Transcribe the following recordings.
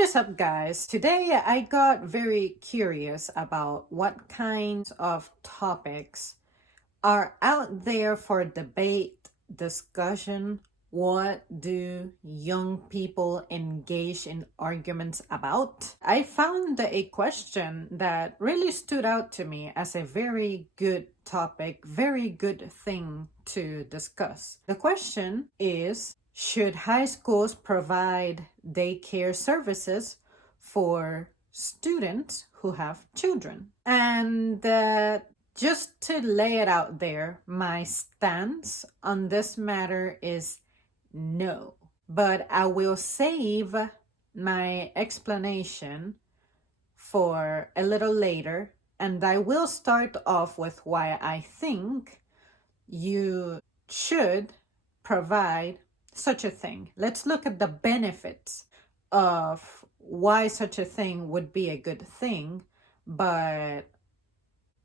What is up, guys? Today I got very curious about what kinds of topics are out there for debate, discussion. What do young people engage in arguments about? I found a question that really stood out to me as a very good topic, very good thing to discuss. The question is, should high schools provide daycare services for students who have children? And just to lay it out there, my stance on this matter is no. But I will save my explanation for a little later, and I will start off with why I think you should provide such a thing. Let's look at the benefits of why such a thing would be a good thing. But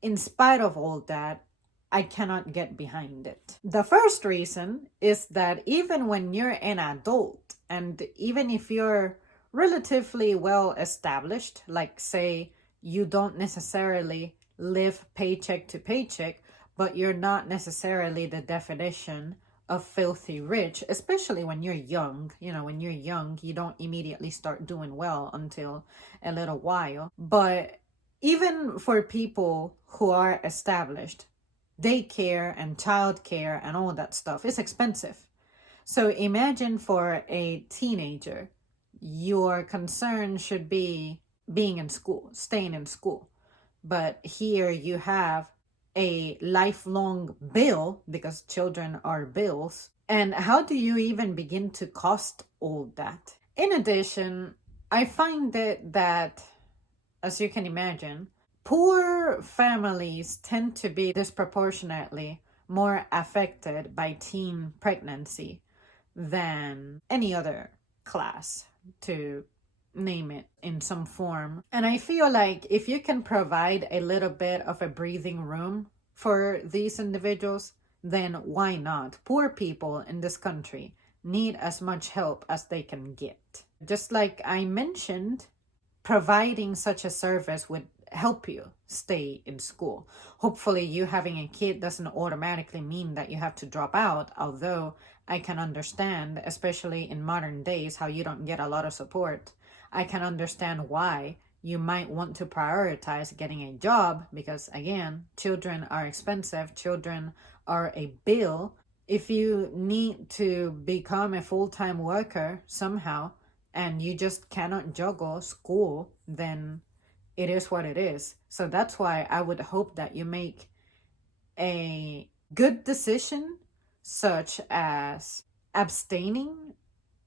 in spite of all that, I cannot get behind it. The first reason is that even when you're an adult, and even if you're relatively well established, like say you don't necessarily live paycheck to paycheck, but you're not necessarily the definition of filthy rich, especially when you're young. When you're young, you don't immediately start doing well until a little while. But even for people who are established, daycare and childcare and all that stuff is expensive. So imagine for a teenager, your concern should be being in school, staying in school. But here you have a lifelong bill, because children are bills. And how do you even begin to cost all that? In addition, I find that, as you can imagine, poor families tend to be disproportionately more affected by teen pregnancy than any other class, to name it in some form. And I feel like if you can provide a little bit of a breathing room for these individuals, then why not? Poor people in this country need as much help as they can get. Just like I mentioned, providing such a service would help you stay in school. Hopefully, you having a kid doesn't automatically mean that you have to drop out, although I can understand, especially in modern days, how you don't get a lot of support. I can understand why you might want to prioritize getting a job, because again, children are expensive. Children are a bill. If you need to become a full-time worker somehow and you just cannot juggle school, then it is what it is. So that's why I would hope that you make a good decision, such as abstaining,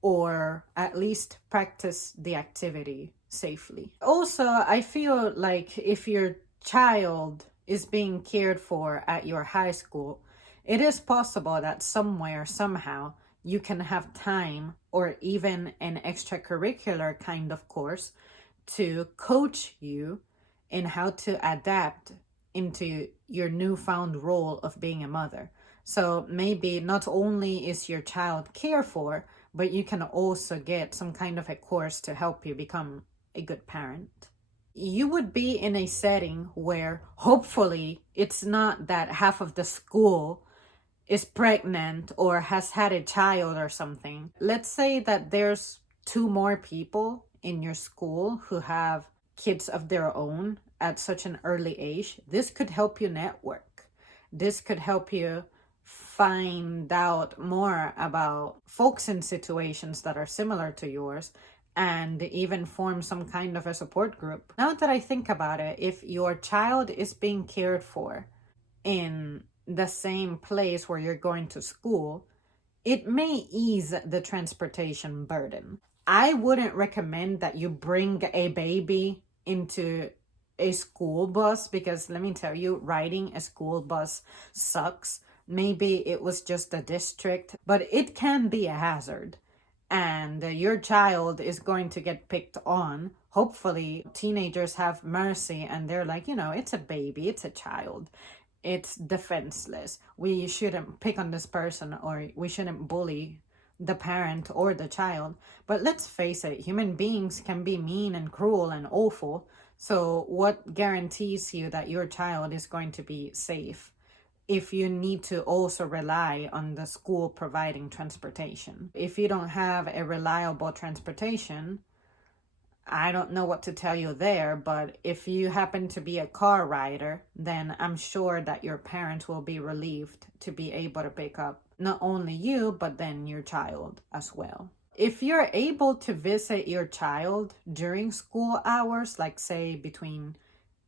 or at least practice the activity safely. Also, I feel like if your child is being cared for at your high school, it is possible that somewhere, somehow, you can have time or even an extracurricular kind of course to coach you in how to adapt into your newfound role of being a mother. So maybe not only is your child cared for, but you can also get some kind of a course to help you become a good parent. You would be in a setting where hopefully it's not that half of the school is pregnant or has had a child or something. Let's say that there's 2 more people in your school who have kids of their own at such an early age. This could help you network. This could help you find out more about folks in situations that are similar to yours, and even form some kind of a support group. Now that I think about it, if your child is being cared for in the same place where you're going to school, it may ease the transportation burden. I wouldn't recommend that you bring a baby into a school bus, because let me tell you, riding a school bus sucks. Maybe it was just a district, but it can be a hazard. And your child is going to get picked on. Hopefully, teenagers have mercy and they're like, it's a baby, it's a child. It's defenseless. We shouldn't pick on this person, or we shouldn't bully the parent or the child. But let's face it, human beings can be mean and cruel and awful. So what guarantees you that your child is going to be safe if you need to also rely on the school providing transportation? If you don't have a reliable transportation, I don't know what to tell you there, but if you happen to be a car rider, then I'm sure that your parents will be relieved to be able to pick up not only you, but then your child as well. If you're able to visit your child during school hours, like say between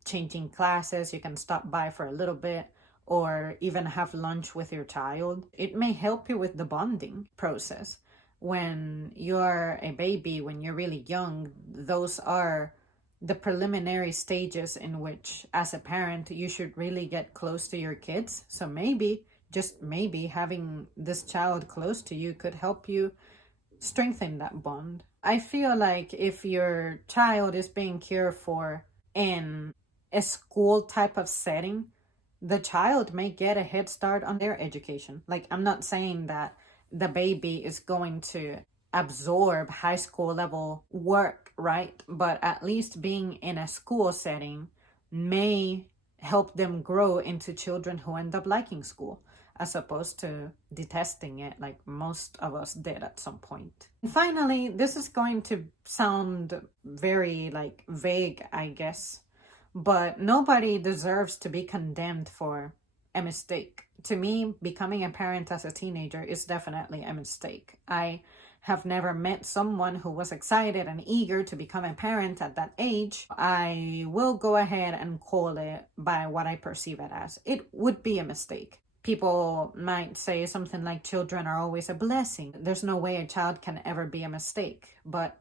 changing classes, you can stop by for a little bit, or even have lunch with your child, it may help you with the bonding process. When you're a baby, when you're really young, those are the preliminary stages in which, as a parent, you should really get close to your kids. So maybe, just maybe, having this child close to you could help you strengthen that bond. I feel like if your child is being cared for in a school type of setting, the child may get a head start on their education. Like, I'm not saying that the baby is going to absorb high school level work, right? But at least being in a school setting may help them grow into children who end up liking school, as opposed to detesting it like most of us did at some point. And finally, this is going to sound very like vague, I guess, but nobody deserves to be condemned for a mistake. To me, becoming a parent as a teenager is definitely a mistake. I have never met someone who was excited and eager to become a parent at that age. I will go ahead and call it by what I perceive it as. It would be a mistake. People might say something like children are always a blessing. There's no way a child can ever be a mistake. But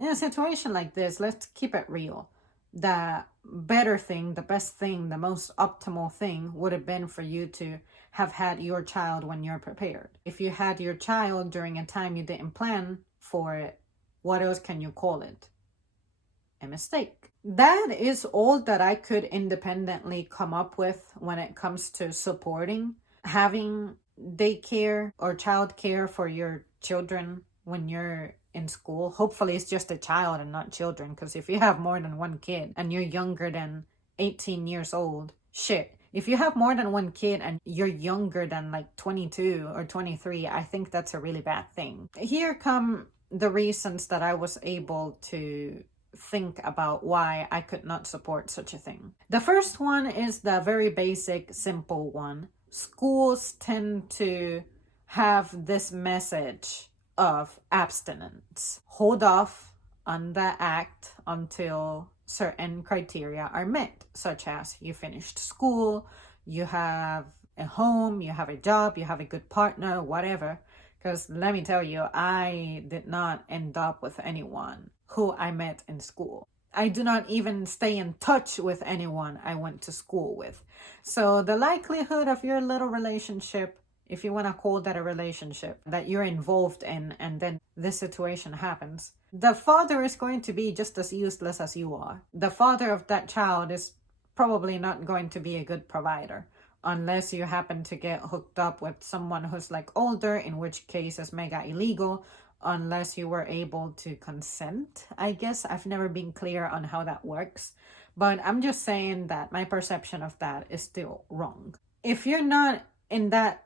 in a situation like this, let's keep it real. The better thing, the best thing, the most optimal thing would have been for you to have had your child when you're prepared. If you had your child during a time you didn't plan for it, what else can you call it? A mistake. That is all that I could independently come up with when it comes to supporting having daycare or childcare for your children when you're in school. Hopefully it's just a child and not children, because if you have more than one kid and you're younger than 18 years old, shit. If you have more than one kid and you're younger than like 22 or 23, I think that's a really bad thing. Here come the reasons that I was able to think about why I could not support such a thing. The first one is the very basic, simple one. Schools tend to have this message of abstinence. Hold off on the act until certain criteria are met, such as you finished school, you have a home, you have a job, you have a good partner, whatever. Because let me tell you, I did not end up with anyone who I met in school. I do not even stay in touch with anyone I went to school with. So the likelihood of your little relationship, if you want to call that a relationship, that you're involved in, and then this situation happens, the father is going to be just as useless as you are. The father of that child is probably not going to be a good provider, unless you happen to get hooked up with someone who's like older, in which case is mega illegal, unless you were able to consent. I guess I've never been clear on how that works, but I'm just saying that my perception of that is still wrong. If you're not in that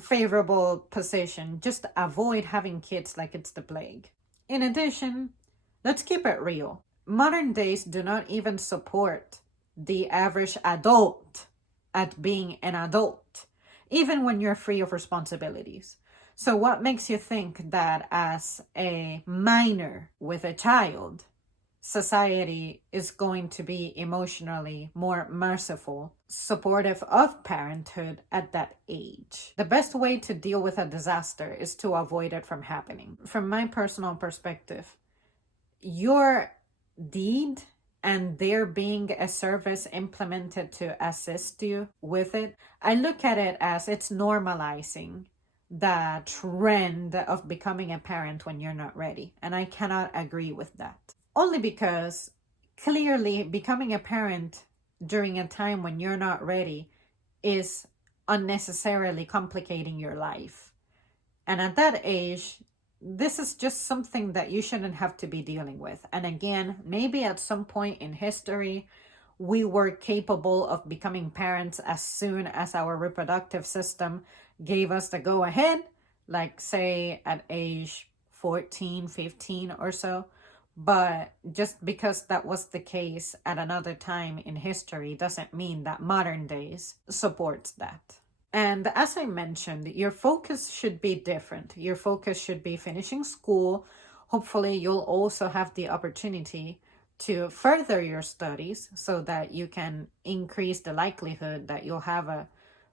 favorable position, just avoid having kids like it's the plague. In addition, let's keep it real. Modern days do not even support the average adult at being an adult, even when you're free of responsibilities. So what makes you think that as a minor with a child, society is going to be emotionally more merciful, supportive of parenthood at that age? The best way to deal with a disaster is to avoid it from happening. From my personal perspective, your deed and there being a service implemented to assist you with it, I look at it as it's normalizing the trend of becoming a parent when you're not ready. And I cannot agree with that. Only because clearly becoming a parent during a time when you're not ready is unnecessarily complicating your life. And at that age, this is just something that you shouldn't have to be dealing with. And again, maybe at some point in history, we were capable of becoming parents as soon as our reproductive system gave us the go ahead, like say at age 14, 15 or so. But just because that was the case at another time in history doesn't mean that modern days supports that. And as I mentioned, your focus should be different. Your focus should be finishing school. Hopefully, you'll also have the opportunity to further your studies so that you can increase the likelihood that you'll have a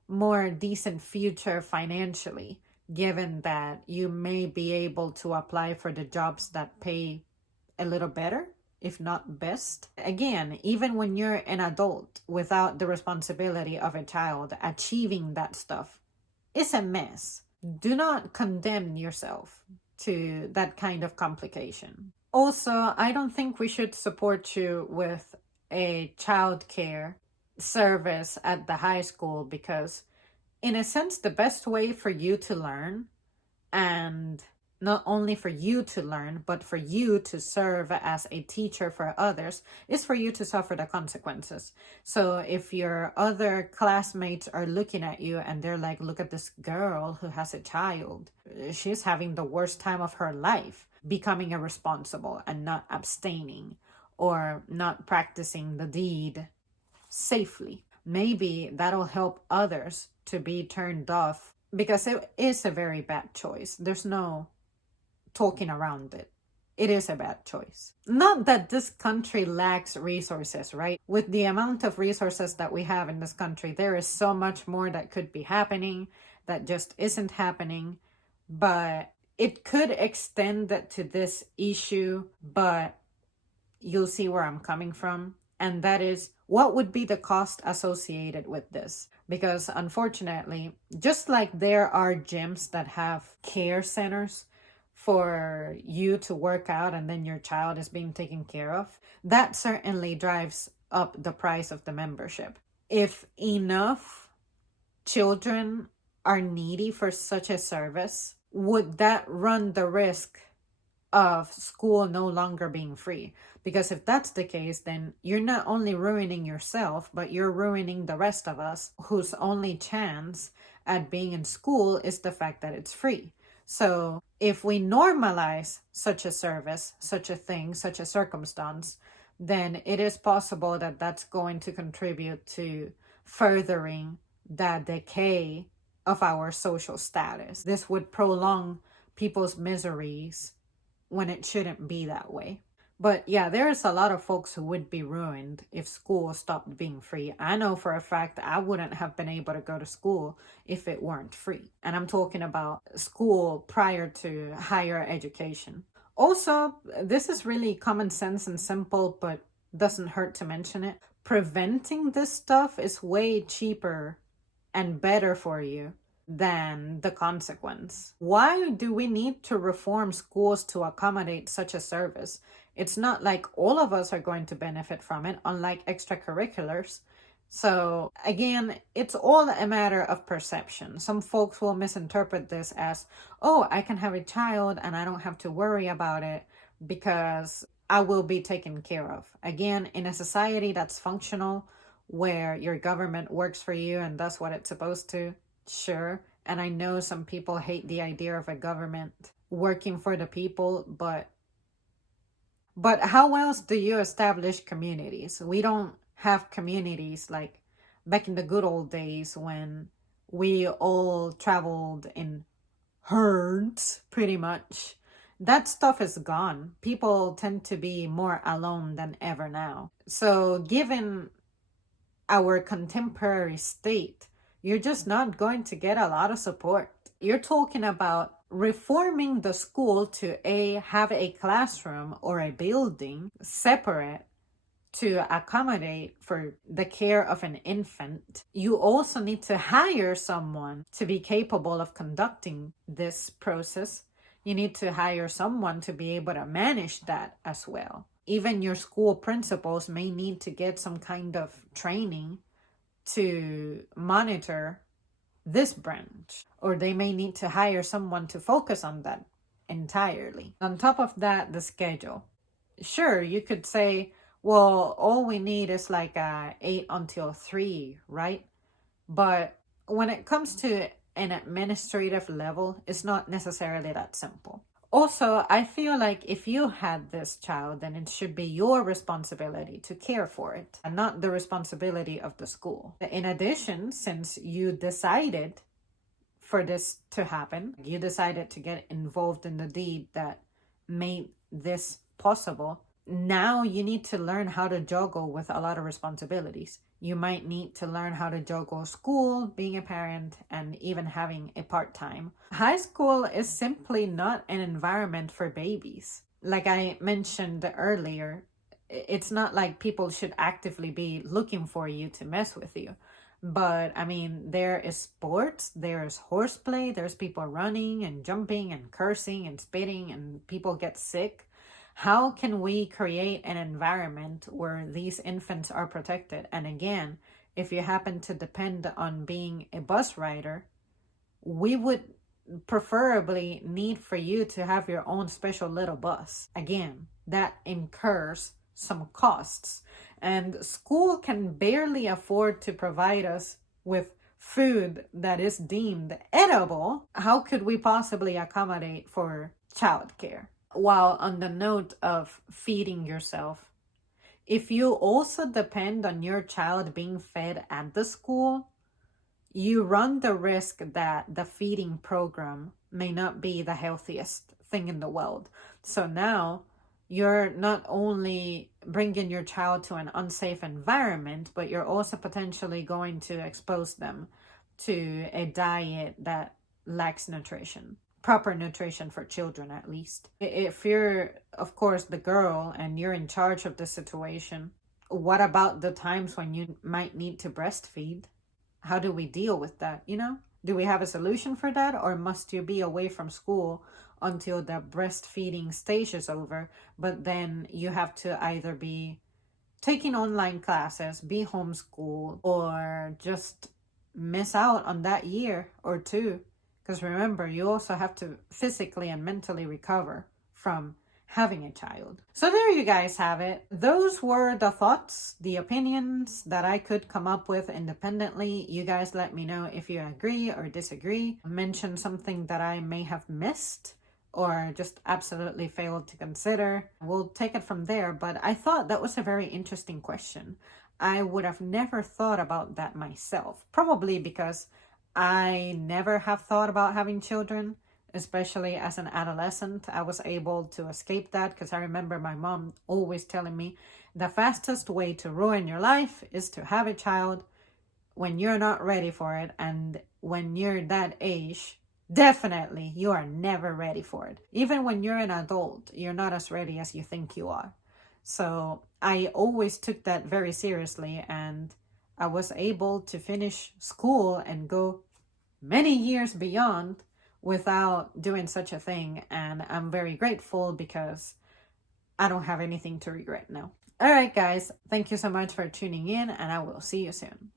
more decent future financially, given that you may be able to apply for the jobs that pay a little better, if not best. Again, even when you're an adult without the responsibility of a child, achieving that stuff is a mess. Do not condemn yourself to that kind of complication. Also, I don't think we should support you with a child care service at the high school because, in a sense, the best way for you to learn, and not only for you to learn, but for you to serve as a teacher for others, is for you to suffer the consequences. So if your other classmates are looking at you and they're like, look at this girl who has a child, she's having the worst time of her life, becoming irresponsible and not abstaining or not practicing the deed safely. Maybe that'll help others to be turned off, because it is a very bad choice. There's no talking around it. It is a bad choice. Not that this country lacks resources, right? With the amount of resources that we have in this country, there is so much more that could be happening that just isn't happening. But it could extend to this issue, but you'll see where I'm coming from. And that is, what would be the cost associated with this? Because unfortunately, just like there are gyms that have care centers for you to work out and then your child is being taken care of, that certainly drives up the price of the membership. If enough children are needy for such a service, would that run the risk of school no longer being free? Because if that's the case, then you're not only ruining yourself, but you're ruining the rest of us whose only chance at being in school is the fact that it's free. So if we normalize such a service, such a thing, such a circumstance, then it is possible that that's going to contribute to furthering the decay of our social status. This would prolong people's miseries when it shouldn't be that way. But yeah, there's a lot of folks who would be ruined if school stopped being free. I know for a fact I wouldn't have been able to go to school if it weren't free. And I'm talking about school prior to higher education. Also, this is really common sense and simple, but doesn't hurt to mention it. Preventing this stuff is way cheaper and better for you than the consequence. Why do we need to reform schools to accommodate such a service? It's not like all of us are going to benefit from it, unlike extracurriculars. So again, it's all a matter of perception. Some folks will misinterpret this as, oh, I can have a child and I don't have to worry about it because I will be taken care of. Again, in a society that's functional, where your government works for you and does what it's supposed to, sure. And I know some people hate the idea of a government working for the people, but how else do you establish communities? We don't have communities like back in the good old days when we all traveled in herds, pretty much. That stuff is gone. People tend to be more alone than ever now. So given our contemporary state, you're just not going to get a lot of support. You're talking about reforming the school to have a classroom or a building separate to accommodate for the care of an infant. You also need to hire someone to be capable of conducting this process. You need to hire someone to be able to manage that as well. Even your school principals may need to get some kind of training to monitor this branch, or they may need to hire someone to focus on that entirely. On top of that, the schedule. Sure, you could say, well, all we need is like 8 until 3, right? But when it comes to an administrative level, it's not necessarily that simple. Also, I feel like if you had this child, then it should be your responsibility to care for it and not the responsibility of the school. In addition, since you decided for this to happen, you decided to get involved in the deed that made this possible, now you need to learn how to juggle with a lot of responsibilities. You might need to learn how to juggle school, being a parent, and even having a part-time. High school is simply not an environment for babies. Like I mentioned earlier, it's not like people should actively be looking for you to mess with you. But I mean, there is sports, there's horseplay, there's people running and jumping and cursing and spitting, and people get sick. How can we create an environment where these infants are protected? And again, if you happen to depend on being a bus rider, we would preferably need for you to have your own special little bus. Again, that incurs some costs. And school can barely afford to provide us with food that is deemed edible. How could we possibly accommodate for childcare? While on the note of feeding yourself, if you also depend on your child being fed at the school, you run the risk that the feeding program may not be the healthiest thing in the world. So now you're not only bringing your child to an unsafe environment, but you're also potentially going to expose them to a diet that lacks nutrition. Proper nutrition for children, at least. If you're, of course, the girl and you're in charge of the situation, what about the times when you might need to breastfeed? How do we deal with that, you know? Do we have a solution for that, or must you be away from school until the breastfeeding stage is over, but then you have to either be taking online classes, be homeschooled, or just miss out on that year or two? Because remember, you also have to physically and mentally recover from having a child. So there you guys have it. Those were the thoughts, the opinions that I could come up with independently. You guys let me know if you agree or disagree. Mention something that I may have missed or just absolutely failed to consider. We'll take it from there, but I thought that was a very interesting question. I would have never thought about that myself, probably because I never have thought about having children, especially as an adolescent. I was able to escape that because I remember my mom always telling me the fastest way to ruin your life is to have a child when you're not ready for it. And when you're that age, definitely you are never ready for it. Even when you're an adult, you're not as ready as you think you are. So I always took that very seriously, and I was able to finish school and go many years beyond without doing such a thing. And I'm very grateful because I don't have anything to regret now. All right, guys, thank you so much for tuning in, and I will see you soon.